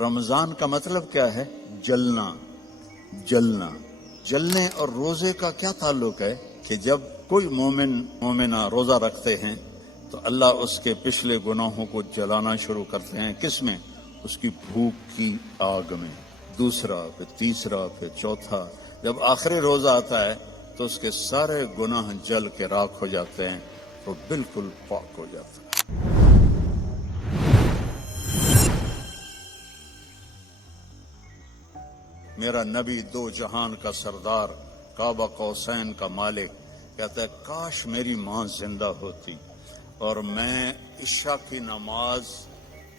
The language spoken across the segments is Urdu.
رمضان کا مطلب کیا ہے؟ جلنا، جلنا۔ جلنے اور روزے کا کیا تعلق ہے کہ جب کوئی مومنہ روزہ رکھتے ہیں تو اللہ اس کے پچھلے گناہوں کو جلانا شروع کرتے ہیں۔ کس میں؟ اس کی بھوک کی آگ میں۔ دوسرا، پھر تیسرا، پھر چوتھا۔ جب آخری روزہ آتا ہے تو اس کے سارے گناہ جل کے راکھ ہو جاتے ہیں، تو بالکل پاک ہو جاتا ہے۔ میرا نبی دو جہان کا سردار، کعبہ قوسین کا مالک، کہتا ہے کاش میری ماں زندہ ہوتی اور میں عشاء کی نماز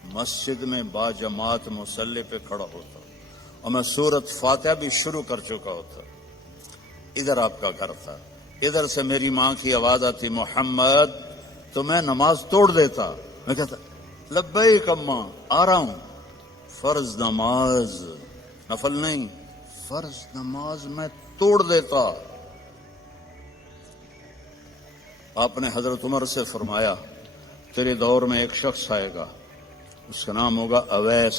مسجد میں باجماعت مصلی پہ کھڑا ہوتا اور میں سورۃ فاتحہ بھی شروع کر چکا ہوتا۔ ادھر آپ کا گھر تھا، ادھر سے میری ماں کی آواز آتی محمد، تو میں نماز توڑ دیتا۔ میں کہتا لبیک اماں، آ رہا ہوں۔ فرض نماز، نفل نہیں، فرض نماز میں توڑ دیتا۔ آپ نے حضرت عمر سے فرمایا تیرے دور میں ایک شخص آئے گا، اس کا نام ہوگا اویس،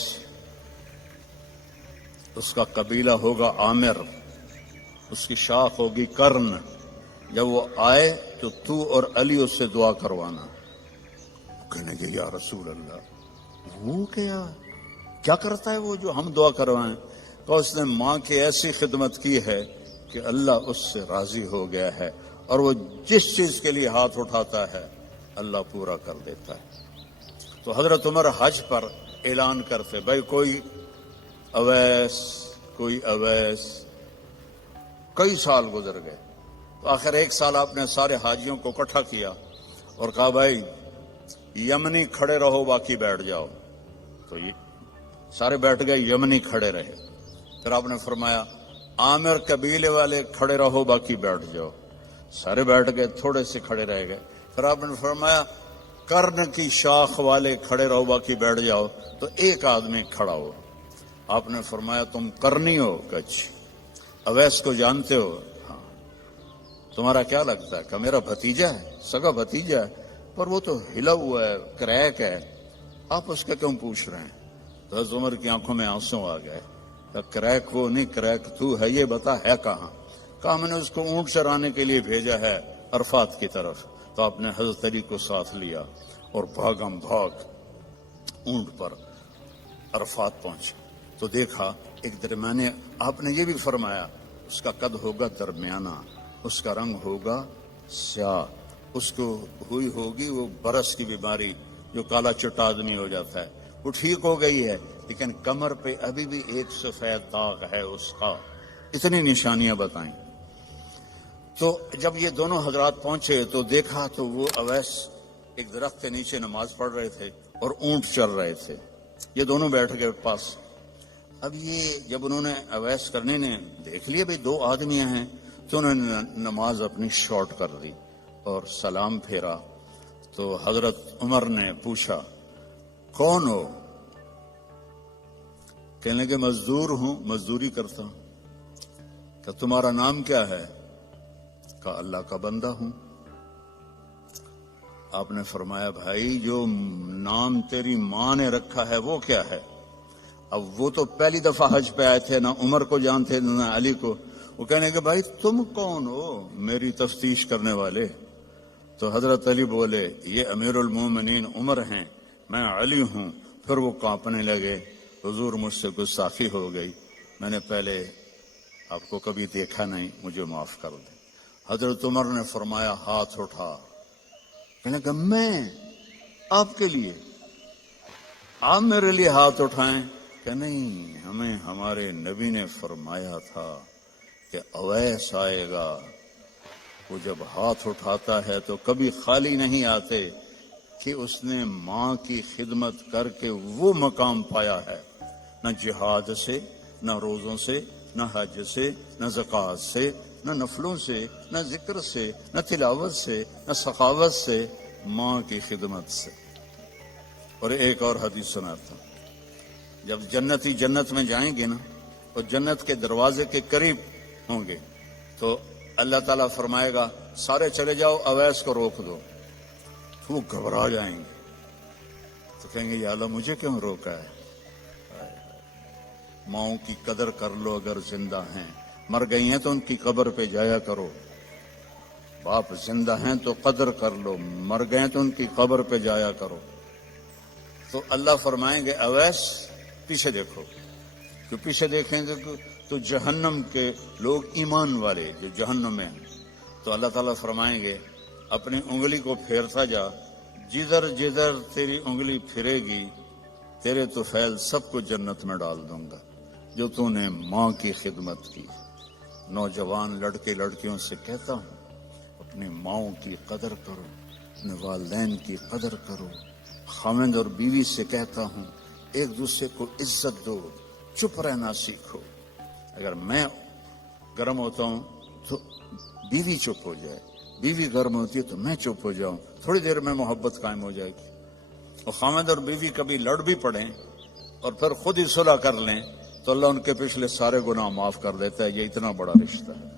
اس کا قبیلہ ہوگا عامر، اس کی شاخ ہوگی کرن۔ جب وہ آئے تو اور علی اس سے دعا کروانا۔ کہنے کہ یا رسول اللہ، وہ کیا کرتا ہے وہ جو ہم دعا کروائیں؟ تو اس نے ماں کی ایسی خدمت کی ہے کہ اللہ اس سے راضی ہو گیا ہے، اور وہ جس چیز کے لیے ہاتھ اٹھاتا ہے اللہ پورا کر دیتا ہے۔ تو حضرت عمر حج پر اعلان کرتے بھائی کوئی اویس، کوئی اویس۔ کئی سال گزر گئے تو آخر ایک سال آپ نے سارے حاجیوں کو اکٹھا کیا اور کہا بھائی یمنی کھڑے رہو باقی بیٹھ جاؤ۔ تو یہ سارے بیٹھ گئے، یمنی کھڑے رہے۔ پھر آپ نے فرمایا عامر قبیلے والے کھڑے رہو باقی بیٹھ جاؤ۔ سارے بیٹھ گئے، تھوڑے سے کھڑے رہ گئے۔ پھر آپ نے فرمایا کرن کی شاخ والے کھڑے رہو باقی بیٹھ جاؤ۔ تو ایک آدمی کھڑا ہو۔ آپ نے فرمایا تم کرنی ہو؟ کچھ اویس کو جانتے ہو؟ ہاں۔ تمہارا کیا لگتا ہے؟ کہ میرا بھتیجا ہے، سگا بھتیجا ہے، پر وہ تو ہلا ہوا ہے، کریک ہے، آپ اس کا کیوں پوچھ رہے ہیں؟ تو حضرت عمر کی آنکھوں میں آنسو آ گئے۔ کریک وہ نہیں، کریک تو ہے، یہ بتا ہے کہاں؟ کہا میں نے اس کو اونٹ چرانے کے لیے بھیجا ہے عرفات کی طرف۔ تو آپ نے حضرت علی کو ساتھ لیا اور بھاگم بھاگ اونٹ پر عرفات پہنچے تو دیکھا ایک درمیانے، آپ نے یہ بھی فرمایا اس کا قد ہوگا درمیانہ، اس کا رنگ ہوگا سیاہ، اس کو ہوئی ہوگی وہ برس کی بیماری جو کالا چٹا آدمی ہو جاتا ہے، وہ ٹھیک ہو گئی ہے، لیکن کمر پہ ابھی بھی ایک سفید داغ ہے اس کا۔ اتنی نشانیاں بتائیں۔ تو جب یہ دونوں حضرات پہنچے تو دیکھا تو وہ اویس ایک درخت کے نیچے نماز پڑھ رہے تھے اور اونٹ چل رہے تھے، یہ دونوں بیٹھ گئے پاس۔ اب یہ جب انہوں نے اویس کرنے نے دیکھ لیا بھئی دو آدمیاں ہیں، تو انہوں نے نماز اپنی شارٹ کر دی اور سلام پھیرا۔ تو حضرت عمر نے پوچھا کون ہو؟ کہنے لگے مزدور ہوں، مزدوری کرتا ہوں۔ کہ تمہارا نام کیا ہے؟ کہا اللہ کا بندہ ہوں۔ آپ نے فرمایا بھائی جو نام تیری ماں نے رکھا ہے وہ کیا ہے؟ اب وہ تو پہلی دفعہ حج پہ آئے تھے، نہ عمر کو جانتے نہ علی کو۔ وہ کہنے کہ بھائی تم کون ہو میری تفتیش کرنے والے؟ تو حضرت علی بولے یہ امیر المومنین عمر ہیں، میں علی ہوں۔ پھر وہ کانپنے لگے، حضور مجھ سے گستاخی ہو گئی، میں نے پہلے آپ کو کبھی دیکھا نہیں، مجھے معاف کر دیں۔ حضرت عمر نے فرمایا ہاتھ اٹھا۔ کہنے کہ میں آپ کے لیے، آپ میرے لیے ہاتھ اٹھائیں؟ کہ نہیں، ہمیں ہمارے نبی نے فرمایا تھا کہ اویس آئے گا، وہ جب ہاتھ اٹھاتا ہے تو کبھی خالی نہیں آتے کہ اس نے ماں کی خدمت کر کے وہ مقام پایا ہے، نہ جہاد سے، نہ روزوں سے، نہ حج سے، نہ زکوٰۃ سے، نہ نفلوں سے، نہ ذکر سے، نہ تلاوت سے، نہ سخاوت سے، ماں کی خدمت سے۔ اور ایک اور حدیث سناتا ہوں، جب جنتی جنت میں جائیں گے نا اور جنت کے دروازے کے قریب ہوں گے تو اللہ تعالیٰ فرمائے گا سارے چلے جاؤ، اویس کو روک دو۔ تو وہ گھبرا جائیں گے، تو کہیں گے یا اللہ مجھے کیوں روکا ہے؟ ماؤں کی قدر کر لو اگر زندہ ہیں، مر گئی ہیں تو ان کی قبر پہ جایا کرو. باپ زندہ ہیں تو قدر کر لو، مر گئے تو ان کی قبر پہ جایا کرو. تو اللہ فرمائیں گے اویس پیچھے دیکھو. جو پیچھے دیکھیں گے تو جہنم کے لوگ ایمان والے جو جہنم میں ہیں، تو اللہ تعالیٰ فرمائیں گے اپنی انگلی کو پھیرتا جا، جدھر جدھر تیری انگلی پھرے گی تیرے تو فیل سب کو جنت میں ڈال دوں گا جو تو نے ماں کی خدمت کی. نوجوان لڑکے لڑکیوں سے کہتا ہوں اپنی ماؤں کی قدر کرو، اپنے والدین کی قدر کرو. خاوند اور بیوی سے کہتا ہوں ایک دوسرے کو عزت دو، چپ رہنا سیکھو. اگر میں گرم ہوتا ہوں تو بیوی چپ ہو جائے، بیوی گرم ہوتی ہے تو میں چپ ہو جاؤں، تھوڑی دیر میں محبت قائم ہو جائے گی. اور خاوند اور بیوی کبھی لڑ بھی پڑیں اور پھر خود ہی صلح کر لیں تو اللہ ان کے پچھلے سارے گناہ معاف کر دیتا ہے. یہ اتنا بڑا رشتہ ہے.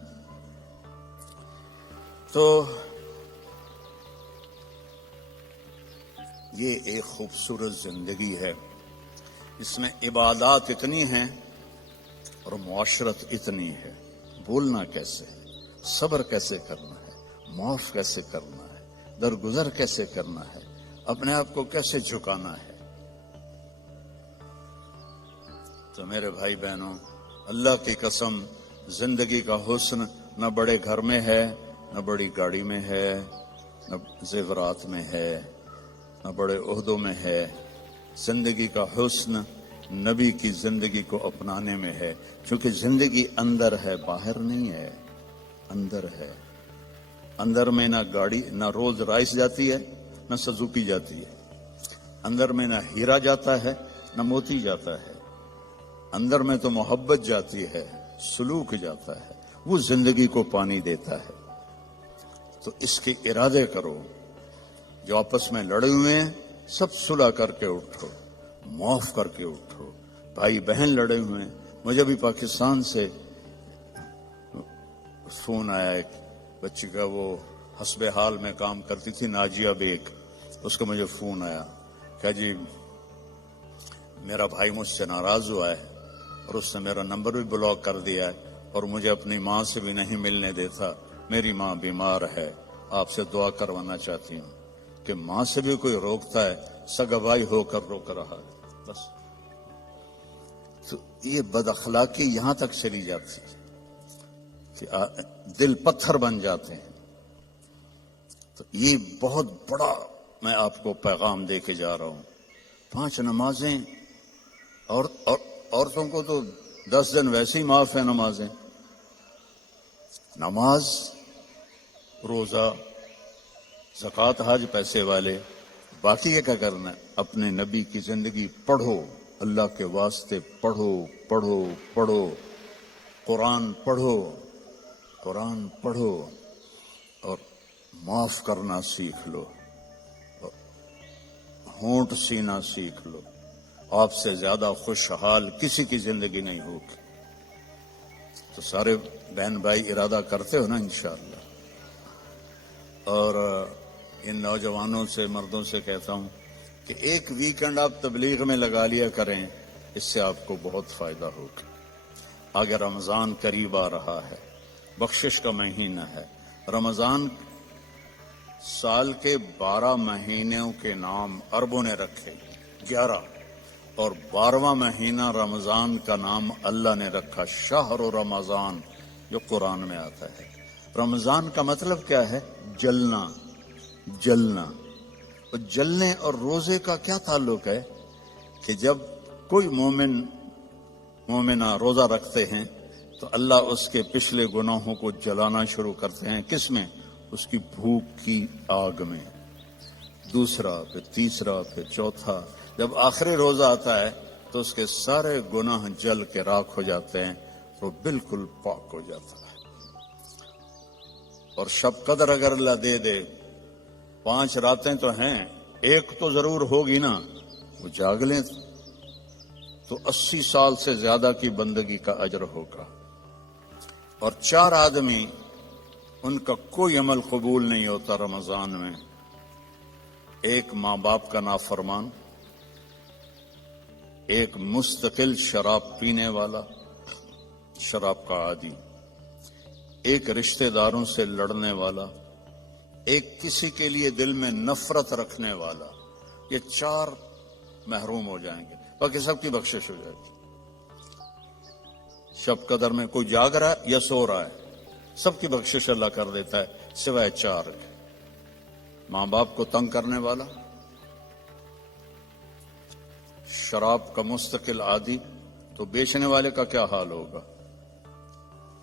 تو یہ ایک خوبصورت زندگی ہے، اس میں عبادات اتنی ہیں اور معاشرت اتنی ہے. بولنا کیسے ہے، صبر کیسے کرنا ہے، معاف کیسے کرنا ہے، درگزر کیسے کرنا ہے، اپنے آپ کو کیسے جھکانا ہے. تو میرے بھائی بہنوں، اللہ کی قسم زندگی کا حسن نہ بڑے گھر میں ہے، نہ بڑی گاڑی میں ہے، نہ زیورات میں ہے، نہ بڑے عہدوں میں ہے. زندگی کا حسن نبی کی زندگی کو اپنانے میں ہے، چونکہ زندگی اندر ہے، باہر نہیں ہے، اندر ہے. اندر میں نہ گاڑی، نہ رولز رائس جاتی ہے، نہ سزوکی جاتی ہے. اندر میں نہ ہیرا جاتا ہے، نہ موتی جاتا ہے. اندر میں تو محبت جاتی ہے، سلوک جاتا ہے، وہ زندگی کو پانی دیتا ہے. تو اس کے ارادے کرو. جو آپس میں لڑے ہوئے ہیں سب صلح کر کے اٹھو، معاف کر کے اٹھو. بھائی بہن لڑے ہوئے ہیں. مجھے بھی پاکستان سے فون آیا ایک بچی کا، وہ حسب حال میں کام کرتی تھی، ناجیہ بیگ. اس کا مجھے فون آیا کہ جی میرا بھائی مجھ سے ناراض ہوا ہے اور اس نے میرا نمبر بھی بلاک کر دیا ہے اور مجھے اپنی ماں سے بھی نہیں ملنے دیتا. میری ماں بیمار ہے، آپ سے دعا کروانا چاہتی ہوں. کہ ماں سے بھی کوئی روکتا ہے، سگا بھائی ہو کر روک رہا ہے. بس تو یہ بد اخلاقی یہاں تک چلی جاتی ہے کہ دل پتھر بن جاتے ہیں. تو یہ بہت بڑا میں آپ کو پیغام دے کے جا رہا ہوں. 5 نمازیں اور عورتوں کو تو 10 دن ویسے ہی معاف ہے. نمازیں، نماز، روزہ، زکوٰۃ، حج، پیسے والے. باقی یہ کیا کرنا ہے؟ اپنے نبی کی زندگی پڑھو، اللہ کے واسطے پڑھو پڑھو پڑھو. قرآن پڑھو، قرآن پڑھو اور معاف کرنا سیکھ لو، ہونٹ سینا سیکھ لو. آپ سے زیادہ خوشحال کسی کی زندگی نہیں ہوگی. تو سارے بہن بھائی ارادہ کرتے ہو نا انشاءاللہ. اور ان نوجوانوں سے، مردوں سے کہتا ہوں کہ ایک ویکنڈ آپ تبلیغ میں لگا لیا کریں، اس سے آپ کو بہت فائدہ ہوگا. آگے رمضان قریب آ رہا ہے، بخشش کا مہینہ ہے. رمضان سال کے 12 مہینوں کے نام عربوں نے رکھے، 11، اور 12واں مہینہ رمضان کا نام اللہ نے رکھا شہر رمضان، جو قرآن میں آتا ہے. رمضان کا مطلب کیا ہے؟ جلنا، جلنا. اور جلنے اور روزے کا کیا تعلق ہے؟ کہ جب کوئی مومنہ روزہ رکھتے ہیں تو اللہ اس کے پچھلے گناہوں کو جلانا شروع کرتے ہیں. کس میں؟ اس کی بھوک کی آگ میں. دوسرا، پھر تیسرا، پھر چوتھا. جب آخری روزہ آتا ہے تو اس کے سارے گناہ جل کے راکھ ہو جاتے ہیں، وہ بالکل پاک ہو جاتا ہے. اور شب قدر اگر اللہ دے دے، 5 راتیں تو ہیں، ایک تو ضرور ہوگی نا، وہ جاگ لیں تو 80 سال سے زیادہ کی بندگی کا اجر ہوگا. اور 4 آدمی ان کا کوئی عمل قبول نہیں ہوتا رمضان میں. ایک ماں باپ کا نافرمان، ایک مستقل شراب پینے والا، شراب کا عادی، ایک رشتہ داروں سے لڑنے والا، ایک کسی کے لیے دل میں نفرت رکھنے والا، یہ چار محروم ہو جائیں گے، باقی سب کی بخشش ہو جائے گی۔ شب قدر میں کوئی جاگ رہا ہے یا سو رہا ہے، سب کی بخشش اللہ کر دیتا ہے سوائے چار کے۔ ماں باپ کو تنگ کرنے والا، شراب کا مستقل عادی، تو بیچنے والے کا کیا حال ہوگا،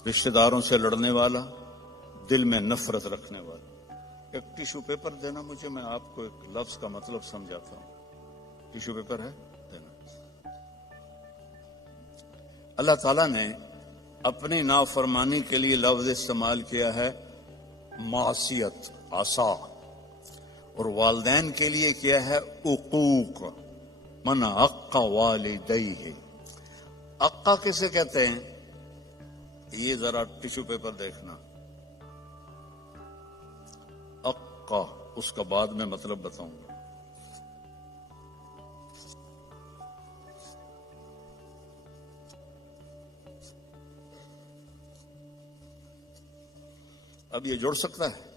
رشتہ داروں سے لڑنے والا، دل میں نفرت رکھنے والا۔ ایک ٹیشو پیپر دینا مجھے، میں آپ کو ایک لفظ کا مطلب سمجھاتا ہوں۔ ٹیشو پیپر ہے دینا۔ اللہ تعالیٰ نے اپنی نافرمانی کے لیے لفظ استعمال کیا ہے معصیت، عصا، اور والدین کے لیے کیا ہے عقوق، من عق والدیہ۔ عقا کسے کہتے ہیں؟ یہ ذرا ٹیشو پیپر دیکھنا، عقا، اس کا بعد میں مطلب بتاؤں گا۔ اب یہ جڑ سکتا ہے؟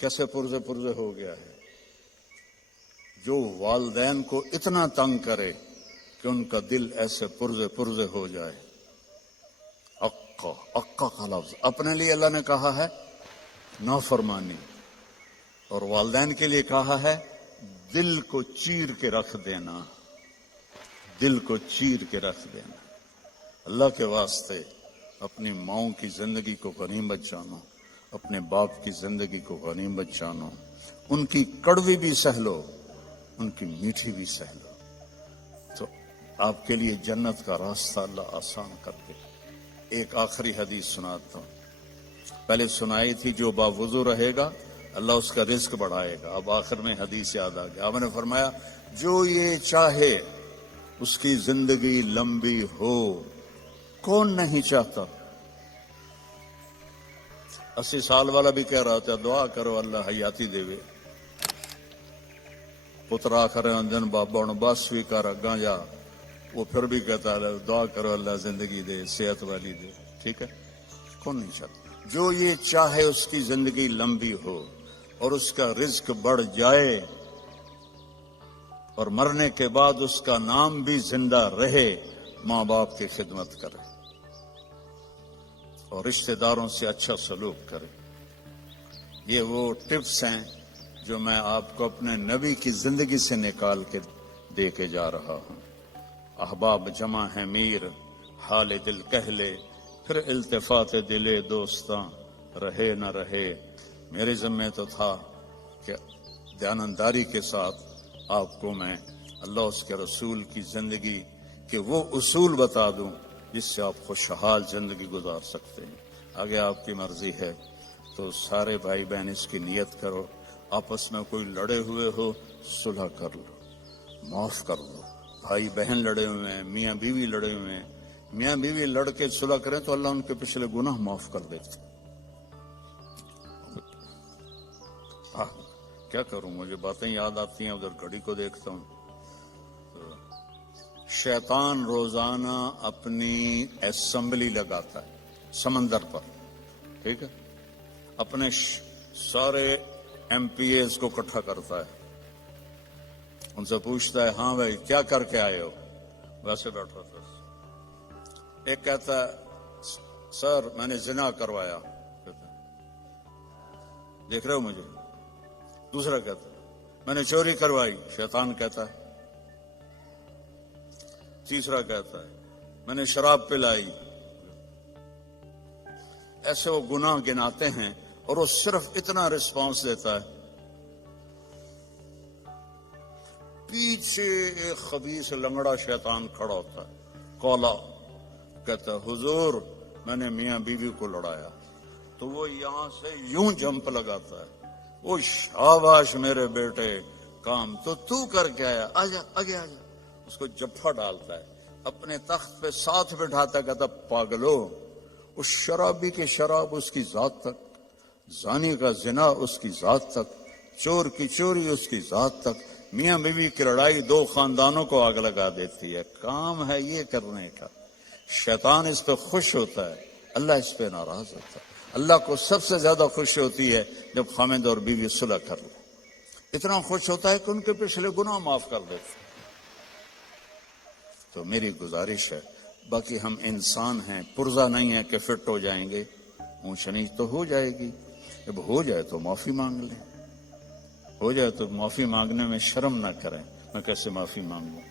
کیسے پرزے ہو گیا ہے؟ جو والدین کو اتنا تنگ کرے کہ ان کا دل ایسے پرزے ہو جائے۔ عقا کا لفظ اپنے لیے اللہ نے کہا ہے نافرمانی، اور والدین کے لیے کہا ہے دل کو چیر کے رکھ دینا، دل کو چیر کے رکھ دینا۔ اللہ کے واسطے اپنی ماؤں کی زندگی کو غنیمت جانو، اپنے باپ کی زندگی کو غنیمت جانو، ان کی کڑوی بھی سہ لو، ان کی میٹھی بھی سہ لو، تو آپ کے لیے جنت کا راستہ اللہ آسان کر دے۔ ایک آخری حدیث سناتا ہوں، پہلے سنائی تھی، جو باوضو رہے گا اللہ اس کا رزق بڑھائے گا۔ اب آخر میں حدیث یاد آ گیا، آپ نے فرمایا جو یہ چاہے اس کی زندگی لمبی ہو، کون نہیں چاہتا؟ 80 سال والا بھی کہہ رہا تھا دعا کرو اللہ حیاتی دے وے، پتر آخر دن بابا ہوں بس بھی کر اگاں جا، وہ پھر بھی کہتا ہے دعا کرو اللہ زندگی دے، صحت والی دے۔ ٹھیک ہے، کون نہیں چاہتا؟ جو یہ چاہے اس کی زندگی لمبی ہو اور اس کا رزق بڑھ جائے اور مرنے کے بعد اس کا نام بھی زندہ رہے، ماں باپ کی خدمت کرے اور رشتہ داروں سے اچھا سلوک کرے۔ یہ وہ ٹپس ہیں جو میں آپ کو اپنے نبی کی زندگی سے نکال کے دے کے جا رہا ہوں۔ احباب جمع ہے میر، حال دل کہہ لے، پھر التفات دلے دوستاں رہے نہ رہے۔ میرے ذمہ تو تھا کہ دیانتداری کے ساتھ آپ کو میں اللہ اس کے رسول کی زندگی کے وہ اصول بتا دوں جس سے آپ خوشحال زندگی گزار سکتے ہیں۔ آگے آپ کی مرضی ہے تو سارے بھائی بہن اس کی نیت کرو، آپس میں کوئی لڑے ہوئے ہو صلح کر لو، معاف کر لو۔ بھائی بہن لڑے ہوئے ہیں، میاں بیوی لڑے ہوئے ہیں، میاں بیوی لڑ کے صلح کریں تو اللہ ان کے پچھلے گناہ معاف کر دیتے۔ کیا کروں، مجھے باتیں یاد آتی ہیں، ادھر گھڑی کو دیکھتا ہوں۔ شیطان روزانہ اپنی اسمبلی لگاتا ہے سمندر پر، ٹھیک ہے، اپنے سارے ایم پی ایز کو اکٹھا کرتا ہے، ان سے پوچھتا ہے ہاں بھائی کیا کر کے آئے ہو؟ ویسے بیٹھا تھا، ایک کہتا ہے سر میں نے زنا کروایا، دیکھ رہے ہو مجھے؟ دوسرا کہتا ہے میں نے چوری کروائی، شیطان کہتا ہے۔ تیسرا کہتا ہے میں نے شراب پلائی۔ ایسے وہ گناہ گناتے ہیں اور وہ صرف اتنا رسپانس دیتا ہے۔ پیچھے ایک خبیث لنگڑا شیطان کھڑا ہوتا ہے، کولا، کہتا ہے حضور میں نے میاں بیوی کو لڑایا، تو وہ یہاں سے یوں جمپ لگاتا ہے، وہ شاباش میرے بیٹے، کام تو کر کے آیا، آجا آگے آجا، اس کو جفا ڈالتا ہے، اپنے تخت پہ ساتھ بٹھاتا ہے، کہتا پاگلو، اس شرابی کی شراب اس کی ذات تک، زانی کا زنا اس کی ذات تک، چور کی چوری اس کی ذات تک، میاں بیوی کی لڑائی 2 خاندانوں کو آگ لگا دیتی ہے. کام ہے یہ کرنے کا. شیطان اس پہ خوش ہوتا ہے, اللہ اس پہ ناراض ہوتا ہے. اللہ کو سب سے زیادہ خوشی ہوتی ہے جب خامد اور بیوی صلح کر لیں. اتنا خوش ہوتا ہے کہ ان کے پچھلے گناہ معاف کر دیتے. تو میری گزارش ہے, باقی ہم انسان ہیں, پرزہ نہیں ہے کہ فٹ ہو جائیں گے. اونچ نیچ تو ہو جائے گی. جب ہو جائے تو معافی مانگ لیں. ہو جائے تو معافی مانگنے میں شرم نہ کریں. میں کیسے معافی مانگوں؟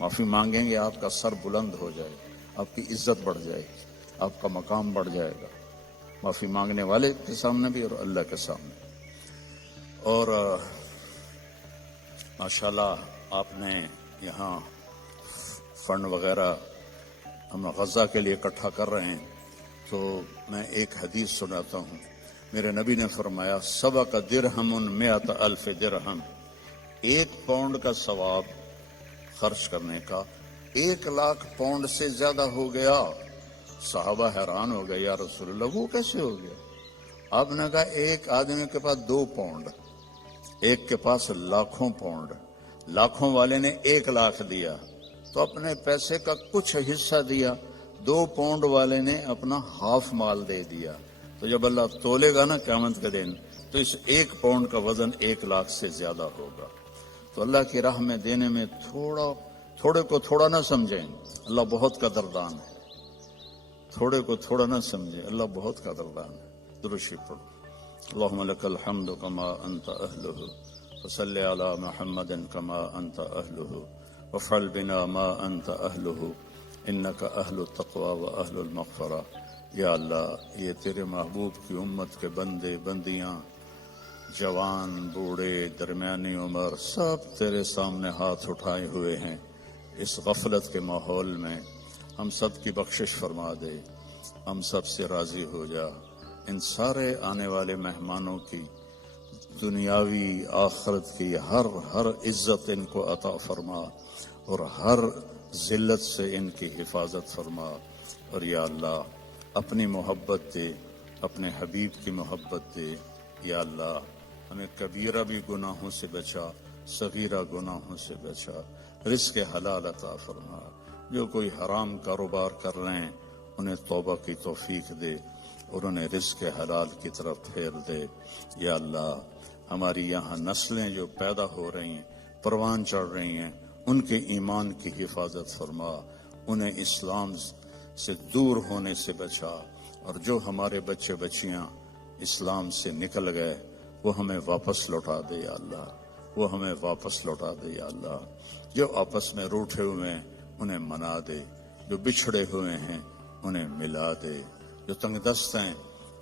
معافی مانگیں گے آپ کا سر بلند ہو جائے گا, آپ کی عزت بڑھ جائے گی, آپ کا مقام بڑھ جائے گا, معافی مانگنے والے کے سامنے بھی اور اللہ کے سامنے. اور ماشاءاللہ آپ نے یہاں فنڈ وغیرہ ہم غزہ کے لیے اکٹھا کر رہے ہیں, تو میں ایک حدیث سناتا ہوں. میرے نبی نے فرمایا سبق درہم 100,000 درہم, 1 پاؤنڈ کا ثواب خرچ کرنے کا 1,00,000 پاؤنڈ سے زیادہ ہو گیا. صحابہ حیران ہو گئے, یا رسول اللہ وہ کیسے ہو گیا؟ آپ نے کہا ایک آدمی کے پاس 2 پاؤنڈ, ایک کے پاس لاکھوں پاؤنڈ. لاکھوں والے نے 1,00,000 دیا تو اپنے پیسے کا کچھ حصہ دیا, 2 پاؤنڈ والے نے اپنا ہاف مال دے دیا. تو جب اللہ تولے گا نا قیامت کے دن, تو اس 1 پاؤنڈ کا وزن 1,00,000 سے زیادہ ہوگا. تو اللہ کی راہ میں دینے میں تھوڑے کو تھوڑا نہ سمجھیں, اللہ بہت قدردان ہے. تھوڑے کو تھوڑا نہ سمجھیں, اللہ بہت قدردان ہے. درود شریف پڑھو. اللہم لک الحمد کما انت اہلہ وصلی علی محمد کما انت اہلہ وفعل بنا ما انت اہلہ انک اہل التقوی و اہل المغفرہ. یا اللہ یہ تیرے محبوب کی امت کے بندے بندیاں, جوان بوڑھے درمیانی عمر, سب تیرے سامنے ہاتھ اٹھائے ہوئے ہیں. اس غفلت کے ماحول میں ہم سب کی بخشش فرما دے, ہم سب سے راضی ہو جا. ان سارے آنے والے مہمانوں کی دنیاوی آخرت کی ہر عزت ان کو عطا فرما, اور ہر ذلت سے ان کی حفاظت فرما. اور یا اللہ اپنی محبت دے, اپنے حبیب کی محبت دے. یا اللہ ہمیں کبیرہ بھی گناہوں سے بچا, صغیرہ گناہوں سے بچا. رزق حلال عطا فرما. جو کوئی حرام کاروبار کر رہے ہیں انہیں توبہ کی توفیق دے, اور انہیں رزق حلال کی طرف پھیر دے. یا اللہ ہماری یہاں نسلیں جو پیدا ہو رہی ہیں, پروان چڑھ رہی ہیں, ان کے ایمان کی حفاظت فرما, انہیں اسلام سے دور ہونے سے بچا. اور جو ہمارے بچے بچیاں اسلام سے نکل گئے وہ ہمیں واپس لوٹا دے. یا اللہ وہ ہمیں واپس لوٹا دے. یا اللہ جو آپس میں روٹھے ہوئے ہیں انہیں منا دے, جو بچھڑے ہوئے ہیں انہیں ملا دے, جو تنگ دست ہیں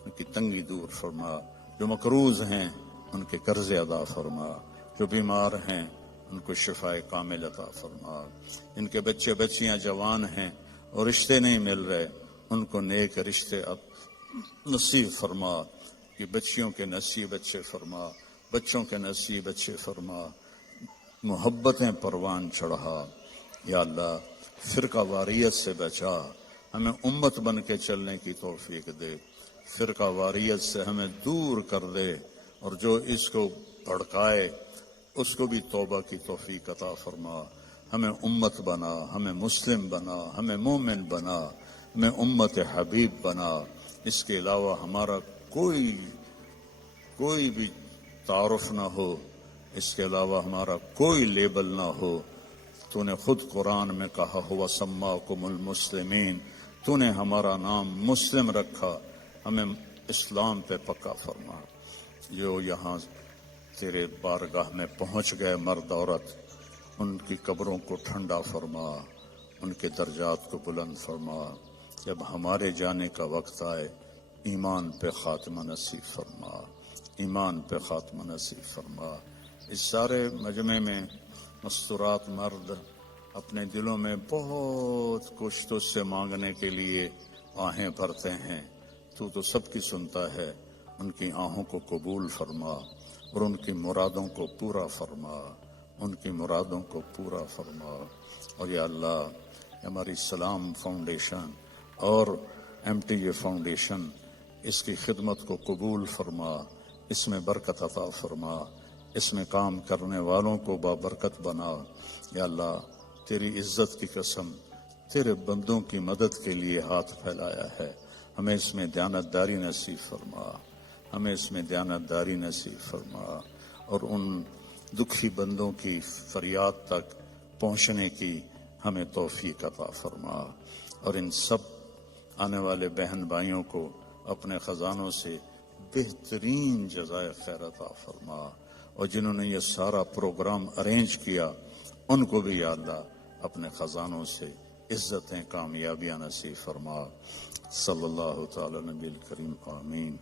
ان کی تنگی دور فرما, جو مقروض ہیں ان کے قرض ادا فرما, جو بیمار ہیں ان کو شفاء کامل عطا فرما. ان کے بچے بچیاں جوان ہیں اور رشتے نہیں مل رہے, ان کو نیک رشتے نصیب فرما. کہ بچیوں کے نصیب اچھے فرما, بچوں کے نصیب اچھے فرما, محبتیں پروان چڑھا. یا اللہ فرقہ واریت سے بچا, ہمیں امت بن کے چلنے کی توفیق دے. فرقہ واریت سے ہمیں دور کر دے, اور جو اس کو بھڑکائے اس کو بھی توبہ کی توفیق عطا فرما. ہمیں امت بنا, ہمیں مسلم بنا, ہمیں مومن بنا, ہمیں امت حبیب بنا. اس کے علاوہ ہمارا کوئی بھی تعارف نہ ہو, اس کے علاوہ ہمارا کوئی لیبل نہ ہو. تو نے خود قرآن میں کہا ہوا سماکم المسلمین, تو نے ہمارا نام مسلم رکھا, ہمیں اسلام پہ پکا فرما. جو یہاں تیرے بارگاہ میں پہنچ گئے مرد عورت, ان کی قبروں کو ٹھنڈا فرما, ان کے درجات کو بلند فرما. جب ہمارے جانے کا وقت آئے ایمان پہ خاتمہ نصیب فرما, ایمان پہ خاتمہ نصیب فرما. اس سارے مجمع میں مستورات مرد اپنے دلوں میں بہت کچھ تو سے مانگنے کے لیے آہیں بھرتے ہیں. تو سب کی سنتا ہے. ان کی آہوں کو قبول فرما, اور ان کی مرادوں کو پورا فرما, ان کی مرادوں کو پورا فرما. اور یا اللہ ہماری سلام فاؤنڈیشن اور MTJ فاؤنڈیشن, اس کی خدمت کو قبول فرما, اس میں برکت عطا فرما. اس میں کام کرنے والوں کو بابرکت بنا۔ یا اللہ تیری عزت کی قسم، تیرے بندوں کی مدد کے لیے ہاتھ پھیلایا ہے، ہمیں اس میں دیانتداری نصیب فرما، ہمیں اس میں دیانتداری نصیب فرما، اور ان دکھی بندوں کی فریاد تک پہنچنے کی ہمیں توفیق عطا فرما، اور ان سب آنے والے بہن بھائیوں کو اپنے خزانوں سے بہترین جزائے خیر عطا فرما، اور جنہوں نے یہ سارا پروگرام ارینج کیا ان کو بھی یا اللہ اپنے خزانوں سے عزتیں، کامیابیاں نصیب فرما۔ صلی اللہ تعالی نبی الکریم، آمین۔